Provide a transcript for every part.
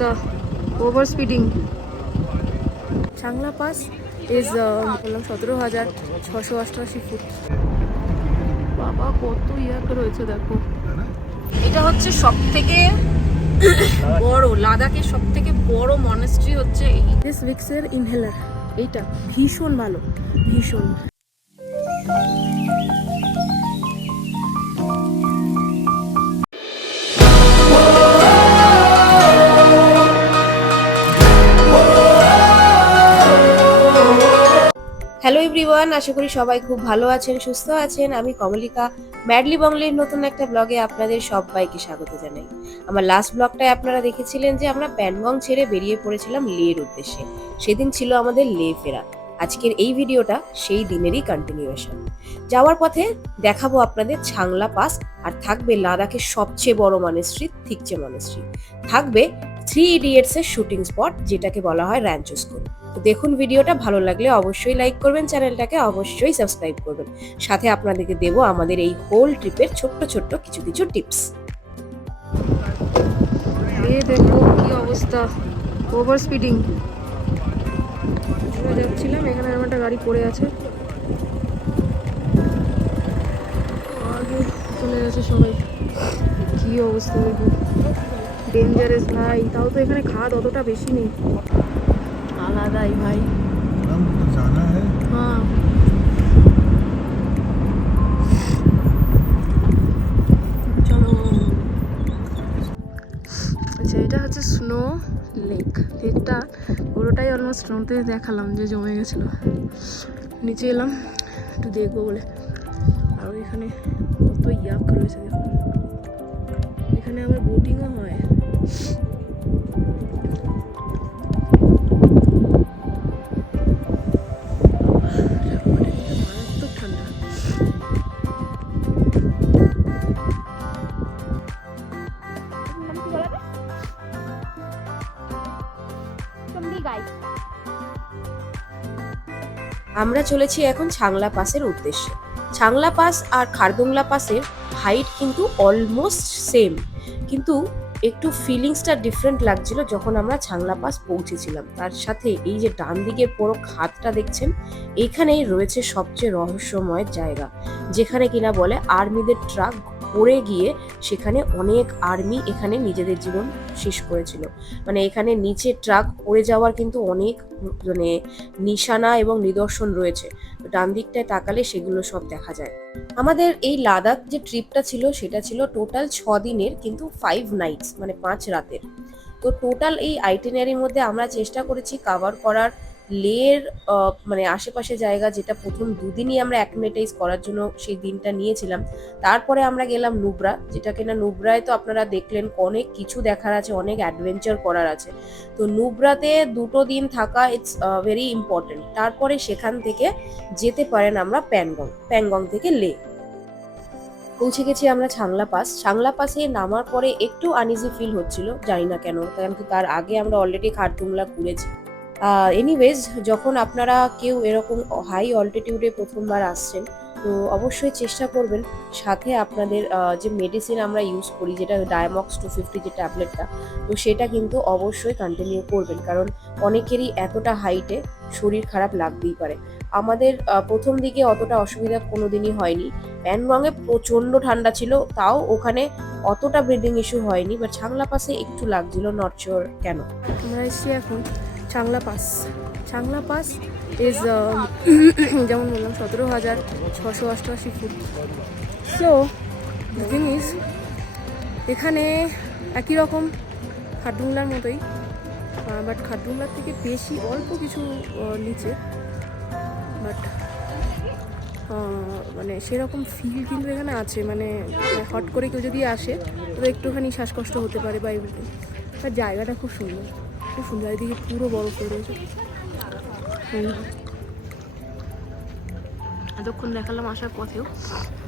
অবস্থা, over speeding. Chang La pass is বললাম 17,688 foot. বাবা কত ইয়াতে রয়েছে দেখো। এটা হচ্ছে সব থেকে বড়, লাদাখের সব থেকে বড় মনেস্ট্রি হচ্ছে এই ভিক্সের ইনহেলার। এইটা ভীষণ ভালো, ভীষণ। হ্যালো এভরিওয়ান, আশা করি সবাই খুব ভালো আছেন, সুস্থ আছেন। আমি কমলিকা, ম্যাডলি বাংলির নতুন একটা ব্লগে আপনাদের সবাইকে স্বাগত জানাই। আমার লাস্ট ব্লগটায় আপনারা দেখেছিলেন যে আমরা প্যানগং ছেড়ে বেরিয়ে পড়েছিলাম লের উদ্দেশ্যে। সেদিন ছিল আমাদের লে ফেরা। আজকের এই ভিডিওটা সেই দিনেরই কন্টিনিউয়েশন। যাওয়ার পথে দেখাবো আপনাদের ছাংলা পাস, আর থাকবে লাদাখের সবচেয়ে বড় মনেস্ট্রি থিকচে মনেস্ট্রি, থাকবে 3 ইডিয়টস এর শুটিং স্পট যেটাকে বলা হয় র্যাঞ্চো স্কুল। তো দেখুন, ভিডিওটা ভালো লাগলে অবশ্যই লাইক করবেন, চ্যানেলটাকে অবশ্যই সাবস্ক্রাইব করবেন। সাথে আপনাদেরকে দেব আমাদের এই হোল ট্রিপের ছোট্ট ছোট্ট কিছু কিছু টিপস। এই দেখুন কি অবস্থা, ওভার স্পিডিং। আমরা যাচ্ছিলাম, এখানে একটা গাড়ি পড়ে আছে, আগে চলে গেছে সবাই। কি অবস্থা দেখুন, ডেঞ্জারাস ভাই। তাও তো এখানে খাদ অতটা বেশি নেই, আলাদাই ভাই। जाना है। हाँ, চলো। আচ্ছা, এটা হচ্ছে স্নো লেক। লেকটা পুরোটাই অলমোস্ট স্নোতে দেখালাম যে জমে গেছিলো। নিচে এলাম একটু দেখবো বলে। আর এখানে কত ইয়াক রয়েছে দেখুন। এখানে আবার বোটিংও হয়। আমরা চলেছি এখন ছাংলা পাসের উদ্দেশ্যে। ছাংলা পাস আর খারদুংলা পাসের হাইট কিন্তু অলমোস্ট সেম, কিন্তু একটু ফিলিংসটা ডিফারেন্ট লাগছিল যখন আমরা ছাংলা পাস পৌঁছেছিলাম। তার সাথে এই যে ডান দিকের পুরো খাতটা দেখছেন, এইখানেই রয়েছে সবচেয়ে রহস্যময় জায়গা, যেখানে কিনা বলে আর্মিদের ট্রাক পড়ে গিয়ে সেখানে অনেক আর্মি এখানে নিজেদের জীবন শেষ করেছিল। মানে এখানে নিচে ট্রাক পড়ে যাওয়ার কিন্তু অনেক মানে নিশানা এবং নিদর্শন রয়েছে। ডান দিকটায় তাকালে সেগুলো সব দেখা যায়। আমাদের এই লাদাখ যে ট্রিপটা ছিল সেটা ছিল টোটাল 6 দিনের, কিন্তু 5 নাইটস মানে 5 রাতের। তো টোটাল এই আইটিনারির মধ্যে আমরা চেষ্টা করেছি কভার করার লের মানে আশেপাশে জায়গা, যেটা প্রথম 2 দিনই আমরা অ্যাকলিমেটাইজ করার জন্য সেই দিনটা নিয়েছিলাম। তারপরে আমরা গেলাম নুব্রা, যেটা কিনা নুব্রায় তো আপনারা দেখলেন অনেক কিছু দেখার আছে, অনেক অ্যাডভেঞ্চার করার আছে। তো নুব্রাতে 2 দিন থাকা ইটস ভেরি ইম্পর্টেন্ট। তারপরে সেখান থেকে যেতে পারেন আমরা প্যানগং থেকে লে। পৌঁছে গেছি আমরা ছাংলা পাস। ছাংলা পাসে নামার পরে একটু আনইজি ফিল হচ্ছিল, জানি না কেন, কারণ তার আগে আমরা অলরেডি খারদুংলা ঘুরেছি। এনিওয়েজ, যখন আপনারা কেউ এরকম হাই অল্টিটিউডে প্রথমবার আসছেন, তো অবশ্যই চেষ্টা করবেন সাথে আপনাদের যে মেডিসিন আমরা ইউজ করি, যেটা ডায়ামক্স 250 যে ট্যাবলেটটা, তো সেটা কিন্তু অবশ্যই কন্টিনিউ করবেন, কারণ অনেকেরই এতটা হাইটে শরীর খারাপ লাগতেই পারে। আমাদের প্রথম দিকে অতটা অসুবিধা কোনোদিনই হয়নি। প্যানগংয়ে প্রচণ্ড ঠান্ডা ছিল, তাও ওখানে অতটা ব্রিদিং ইস্যু হয়নি, বাট ছাংলা পাসে একটু লাগছিল, নট শিওর কেন। আমরা এসেছি এখন ছাংলা পাস। ছাংলা পাস ইজ যেমন বললাম 17,688 foot. So the thing is, এখানে একই রকম খারদুংলার মতোই, বাট খারদুংলার থেকে বেশি অল্প কিছু নিচে, বাট মানে সেরকম ফিল কিন্তু এখানে আছে। মানে হট করে কেউ যদি আসে তবে একটুখানি শ্বাসকষ্ট হতে পারে বা এরকম। বাট জায়গাটা খুব সুন্দর, খুব সুন্দর। এদিকে পুরো বরফ রয়েছে। এতক্ষণ দেখালাম আসার পথেও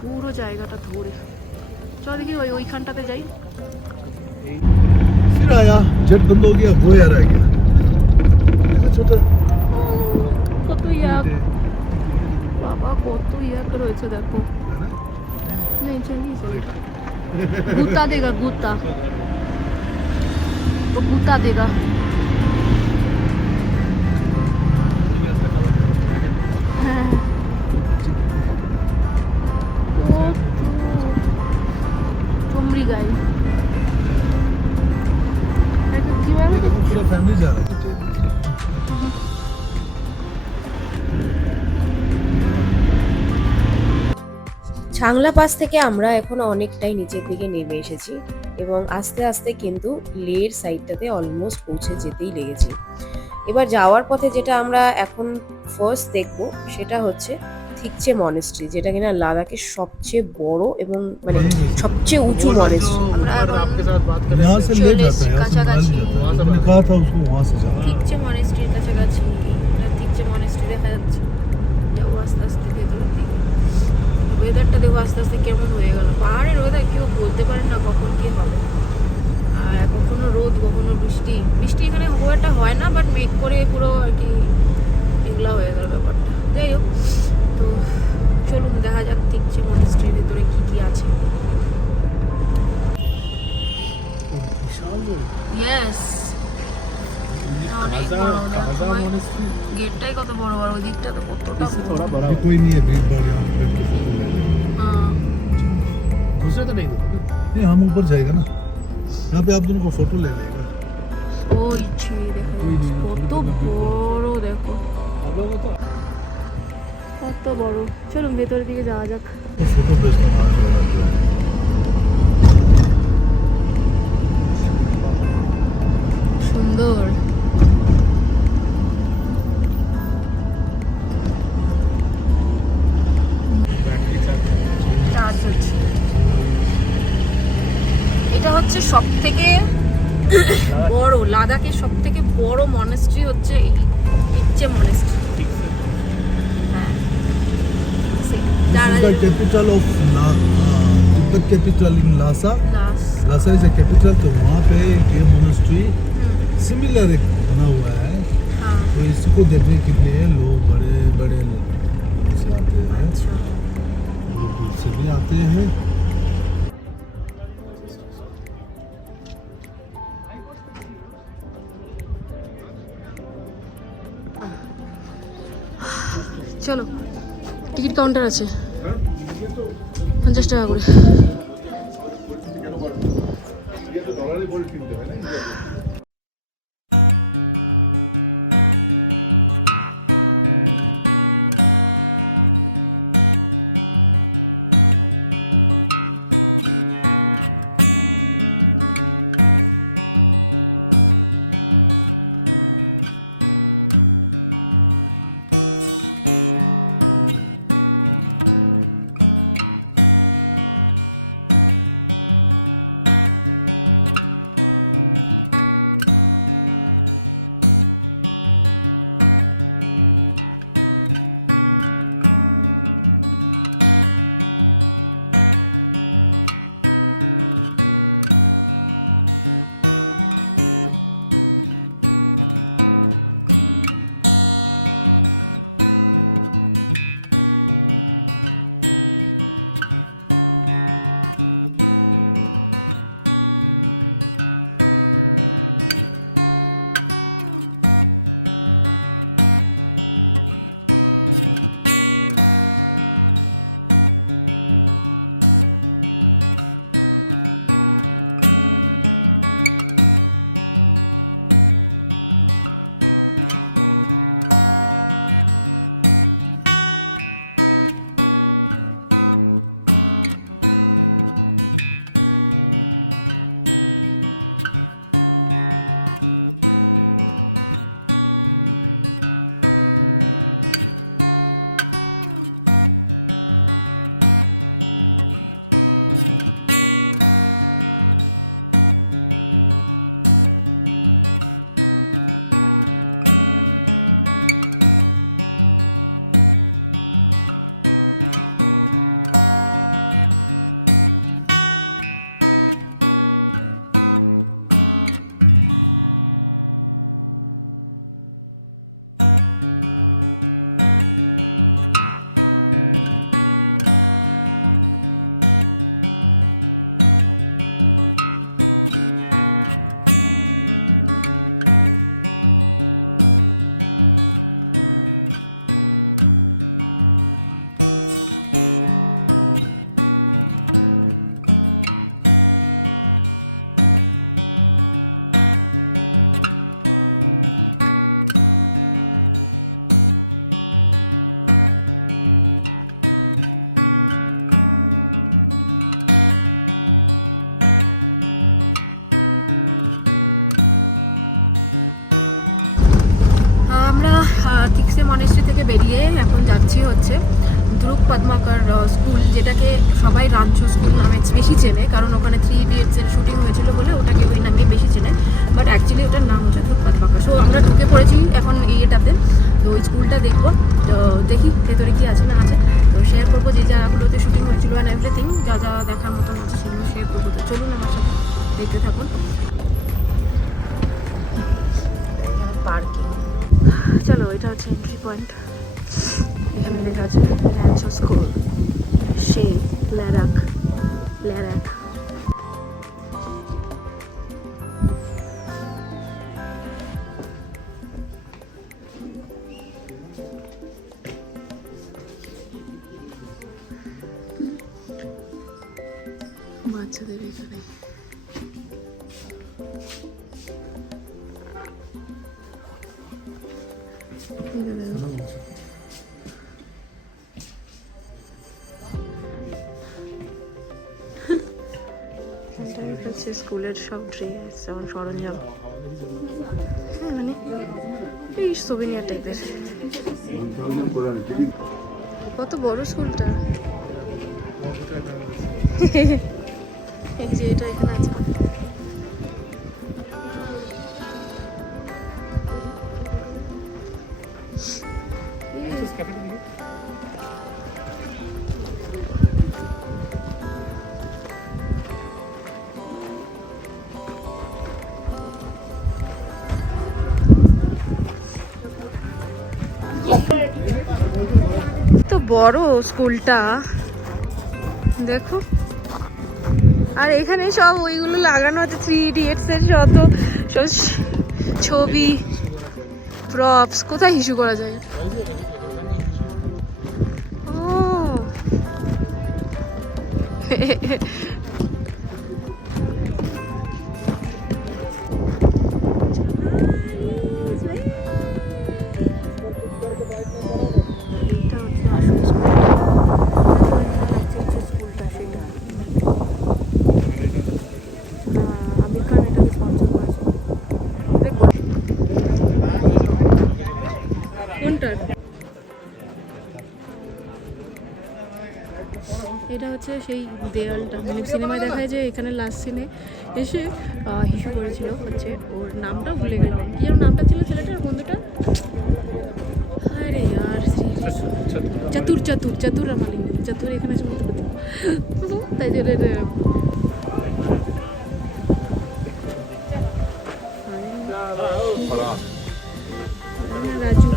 পুরো জায়গাটা ধরে। চল দেখি ওইখানটাতে যাই। फिर आया झट बंद हो गया, वो यार आ गया। देखो छोटा কত ইয়াক, বাবা কত ইয়াক রয়েছে দেখো। नहीं चलिए गुत्ता देगा गुत्ता। वो बूता देगा। चुमड़ी गाय पूरा फैमिली जा रहा है ছাংলা পাস থেকে আমরা এখন অনেকটাই নিচের দিকে নেমে এসেছি এবং আস্তে আস্তে কিন্তু লের সাইডটাতে অলমোস্ট পৌঁছে যেতেই লেগেছি। এবার যাওয়ার পথে যেটা আমরা এখন ফার্স্ট দেখব সেটা হচ্ছে থিকচে মনেস্ট্রি, যেটা কিনা লাদাখের সবচেয়ে বড় এবং মানে সবচেয়ে উঁচু মনেস্ট্রি। यहाँ से ले जाता है, यहाँ से मनाली जाता है। उसने कहा था उसको वहाँ से जाना। থিকচে মনেস্ট্রির কাছাকাছি, থিকচে মনেস্ট্রি দেখা যাচ্ছে। যাবো আস্তে আস্তে ভেতরের দিকে। ওয়েদারটা দেখো আস্তে আস্তে কেমন হয়ে গেল। পাহাড়ের ওয়েদার কেউ বলতে পারে না কখন কি হবে, আর কখনো রোদ কখনো বৃষ্টি। বৃষ্টি এখানে খুব একটা হয় না, বাট মেঘ করে পুরো আর কি এগুলা হয়ে গেল ব্যাপারটা। যাই হোক, তো চলুন দেখা যাক থিকচে মনেস্ট্রির ভেতরে কি কি আছে। विशाल रोड ইয়েস, অনেক বড় গেটটাই কত বড়, আর ওই দিকটা তো কতটা বড়। अभी कोई नहीं है, भीड़ भाड़ यहाँ पे बैठ के फोटो ले लेंगे। हाँ, दूसरा तो नहीं देखो नहीं, हम ऊपर जाएगा ना, यहाँ पे आप दोनों को फोटो ले लेगा। ওই ছেড়ে দেখো কত বড়, দেখো কত বড়। চলুন ভেতরের দিকে যাওয়া যাক। तो फोटो भेजता हूँ आज वाला। সুন্দর। এটা হচ্ছে সব থেকে বড়, লাদাখের সব থেকে বড় মনেস্ট্রি হচ্ছে এই থিকচে monastery. This is the capital of Tibet capital in Lhasa. Lhasa is a capital, तो वहाँ पे ये मोनेस्ट्री सिमिलर एक बना हुआ है। तो इसको देखने के लिए लोग बड़े बड़े से आते हैं, दूर दूर से भी आते हैं। চলো, টিকিট কাউন্টার আছে, 50 টাকা করে। সবাই রামচো স্কুল নামে বেশি চেনে, কারণ ওখানে 3 ইডিয়টসের শুটিং হয়েছিল বলে ওটাকে ওই নামে বেশি চেনে, বাট অ্যাকচুয়ালি ওটার নাম হচ্ছে ফুটপাত পাখা। সো আমরা ঢুকে পড়েছি এখন এটাতে, তো ওই স্কুলটা দেখবো, তো দেখি ভেতরে কি আছে না আছে, তো শেয়ার করবো যে জায়গাগুলোতে শুটিং হয়েছিল অ্যান্ড এভরিথিং, যা যা দেখার মতন হচ্ছে সেগুলো শেয়ার করবো। তো চলুন আমার সাথে দেখতে থাকুন। পার্কিং, চলো এটা হচ্ছে এন্ট্রি পয়েন্ট। এখানে লেখা আছে রামচো স্কুল সে লাদাখ। বাচ্চাদের এখানে হচ্ছে স্কুলের সব ড্রেস যেমন সরঞ্জাম, হ্যাঁ মানে এই সোভিনিয়ার টাইপের। কত বড় স্কুলটা, এই যে এটা এখানে আছে। তো বড় স্কুলটা দেখো, আর এখানে সব ওইগুলো লাগানো আছে 3 ইডিয়টসের যত সব ছবি, প্রপস। কোথায় হিসু করা যায়? ও এটা হচ্ছে সেই দেয়ালটা, মানে সিনেমায় দেখায় যে এখানে লাস্ট সিনে এসে হিসু করেছিল, হচ্ছে ওর নামটা ভুলে গেলাম, কি ওর নামটা ছিল ছেলেটার, বন্ধুটা, আরে আর চাতুর চাতুর চাতুর আমার চাতুর এখানে শুনতে হতো, তাই জন্য এটা রাজু।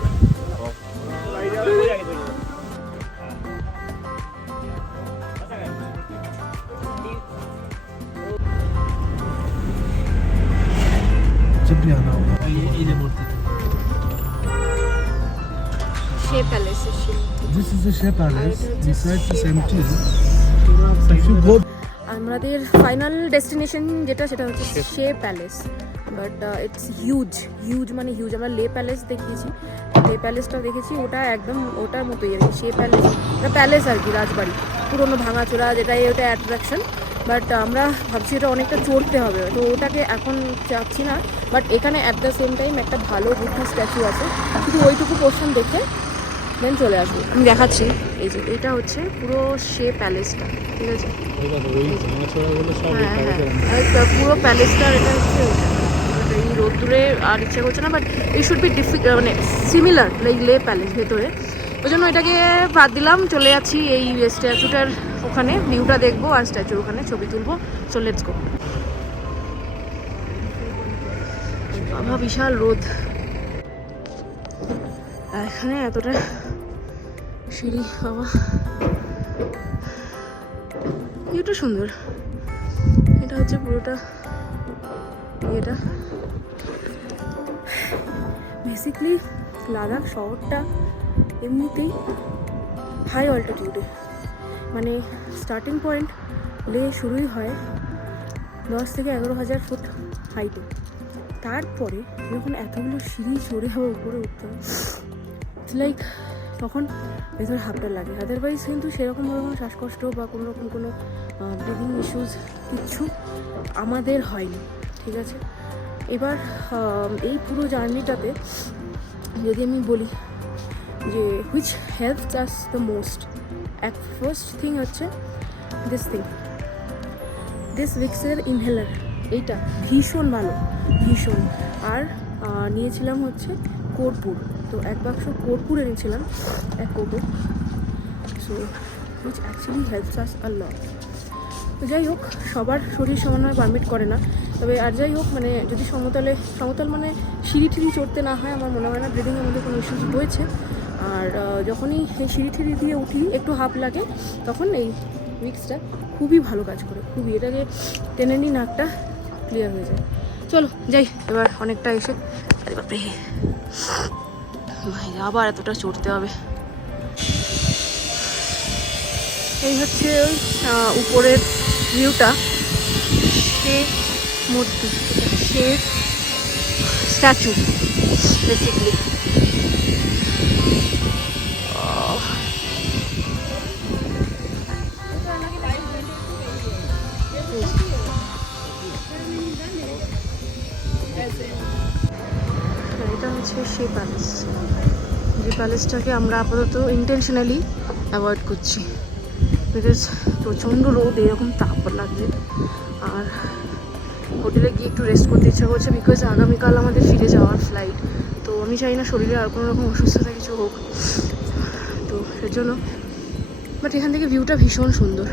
जब भी आना होगा ये मूर्ति शे palace, This is the Shea Palace. Inside is empty. पूरा आप साइड If you में go আমাদের ফাইনাল ডেস্টিনেশন যেটা সেটা হচ্ছে শে প্যালেস, বাট ইটস হিউজ মানে হিউজ। আমরা লে প্যালেস দেখিয়েছি, লে প্যালেসটাও দেখেছি, ওটা একদম ওটার মতোই আর কি। শে প্যালেস ওটা প্যালেস আর কি, রাজবাড়ি পুরোনো ভাঙাচোরা, যেটাই ওটা অ্যাট্রাকশন। বাট আমরা ভাবছি ওটা অনেকটা চড়তে হবে, তো ওটাকে এখন চাচ্ছি না। বাট এখানে অ্যাট দ্য সেম টাইম একটা ভালো বুদ্ধা স্ট্যাচু আছে, শুধু ওইটুকু পোর্শন দেখে দেন চলে আসবো। আমি দেখাচ্ছি, এই যে এটা হচ্ছে পুরো শে প্যালেসটা, ঠিক আছে? ওই ভাঙাচোরাগুলো সব এই প্যালেসের পুরো প্যালেসটা এটা হচ্ছে এই রোদ্দুরে আর ইচ্ছে করছে না, বাট এই শুড বি মানে সিমিলার লাইক লে প্যালেস ভেতরে। ওই জন্য এটাকে বাদ দিলাম, চলে যাচ্ছি এই স্ট্যাচুটার ওখানে, ভিউটা দেখবো আর স্ট্যাচুর ওখানে ছবি তুলবো। So let's go. বাবা বিশাল রোদ, এখানে এতটা সিঁড়ি, বাবা ভিউটা সুন্দর। এটা হচ্ছে পুরোটা ইয়েটা, বেসিকলি লাদাখ শহরটা এমনিতেই হাই অল্টিটিউডে, মানে স্টার্টিং পয়েন্ট লে শুরুই হয় 10 থেকে 11,000 ফুট হাইটে। তারপরে যখন এতগুলো সিঁড়ি চড়ে আবার উপরে উঠতে হয়, ইটস লাইক তখন ভেতরে হাফটা লাগে। আদারওয়াইজ কিন্তু সেরকমভাবে কোনো শ্বাসকষ্ট বা কোনো রকম কোনো ব্রিদিং ইস্যুস কিচ্ছু আমাদের হয়নি, ঠিক আছে? এবার এই পুরো জার্নিটাতে যদি আমি বলি যে which helps us the most, first thing হচ্ছে দিস থিং, দিস উইক্সের ইনহেলার, এইটা ভীষণ ভালো, ভীষণ। আর নিয়েছিলাম হচ্ছে কর্পূর, তো 1 বাক্স কর্পূর এনেছিলাম, 1 কৌটো। So which actually helps us a lot. তো যাই হোক, সবার শরীর সমানভাবে পারমিট করে না, তবে আর যাই হোক মানে যদি সমতল মানে সিঁড়ি ঠিড়ি চড়তে না হয়, আমার মনে হয় না ব্রিদিং আমাদের কোনো ইস্যুস হয়েছে। আর যখনই এই সিঁড়ি ঠিড়ি দিয়ে উঠি একটু হাঁপ লাগে, তখন এই উইক্সটা খুবই ভালো কাজ করে, খুবই। এটাকে টেনে নিই, নাকটা ক্লিয়ার হয়ে যায়। চলো যাই এবার, অনেকটা এসে, আরে বাপরে ভাই, আবার এতটা চড়তে হবে। এই হচ্ছে উপরের ভিউটা, মূর্তি, শের স্ট্যাচু বেসিক্যালি। এটা হচ্ছে শে প্যালেস, যে প্যালেসটাকে আমরা আপাতত ইন্টেনশনালি অ্যাভয়েড করছি, বিকজ প্রচণ্ড রোদ, এরকম তাপ লাগছে। আর হোটেলে গিয়ে একটু রেস্ট করতে ইচ্ছা করছে, বিকজ আগামীকাল আমাদের ফিরে যাওয়ার ফ্লাইট। তো আমি চাই না শরীরে আর কোনো রকম অসুস্থতা কিছু হোক, তো এর জন্য। বাট এখান থেকে ভিউটা ভীষণ সুন্দর।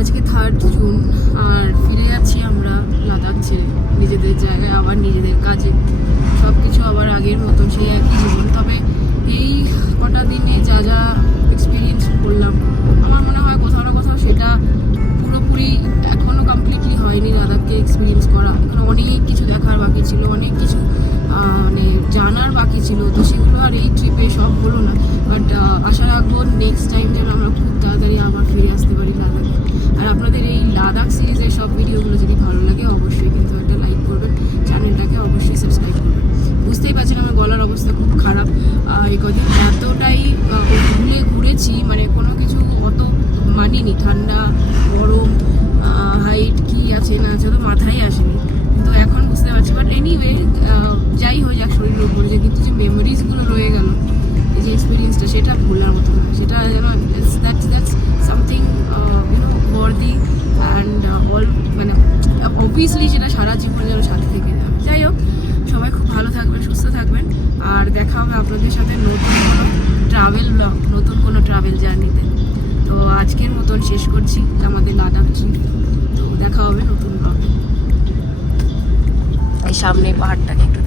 আজকে 3rd জুন, আর ফিরে যাচ্ছি আমরা লাদাখ ছেড়ে, নিজেদের জায়গায়, আবার নিজেদের কাজে, সব কিছু আবার আগের মতন, সেই একই জীবন। তবে এই কটা দিনে যা যা এক্সপিরিয়েন্স করলাম, আমার মনে হয় কোথাও না কোথাও সেটা পুরোপুরি এখনও কমপ্লিটলি হয়নি লাদাখকে এক্সপিরিয়েন্স করা। এখন অনেক কিছু দেখার বাকি ছিল, অনেক কিছু মানে জানার বাকি ছিল, তো সেগুলো আর এই ট্রিপে সব হলো না। বাট আশা রাখবো নেক্সট টাইম যেন আমরা খুব তাড়াতাড়ি আবার ফিরে আসতে পারি লাদাখে। আর আপনাদের এই লাদাখ সিরিজের সব ভিডিওগুলো যদি ভালো লাগে, অবশ্যই কিন্তু একটা লাইক করবেন, চ্যানেলটাকে অবশ্যই সাবস্ক্রাইব করবেন। বুঝতেই পারছেন আমার গলার অবস্থা খুব খারাপ, এই কদিন এতটাই ঘুরেছি, মানে কোনো কিছু অত মানিনি, ঠান্ডা গরম হাইট কি আছে না আছে তো মাথায় আসেনি, তো এখন বুঝতে পারছি। বাট এনিওয়ে, যাই হয়ে যাক শরীরের ওপরে, যে কিন্তু যে মেমোরিজগুলো রয়ে গেল, এই যে এক্সপিরিয়েন্সটা, সেটা ভোলার মতো না, সেটা যেন that's something worthy and all, মানে অবভিয়াসলি সেটা সারা জীবন যেন সাথে থেকে যাবে। যাই হোক, সবাই খুব ভালো থাকবেন, সুস্থ থাকবেন, আর দেখা হবে আপনাদের সাথে নতুন কোনো ট্রাভেল ব্লগ, নতুন কোনো ট্রাভেল জার্নিতে। তো আজকের মতন শেষ করছি আমাদের লাদাখ ট্রিপ, তো দেখা হবে নতুন ব্লগে। এই সামনে পাহাড়টাকে একটু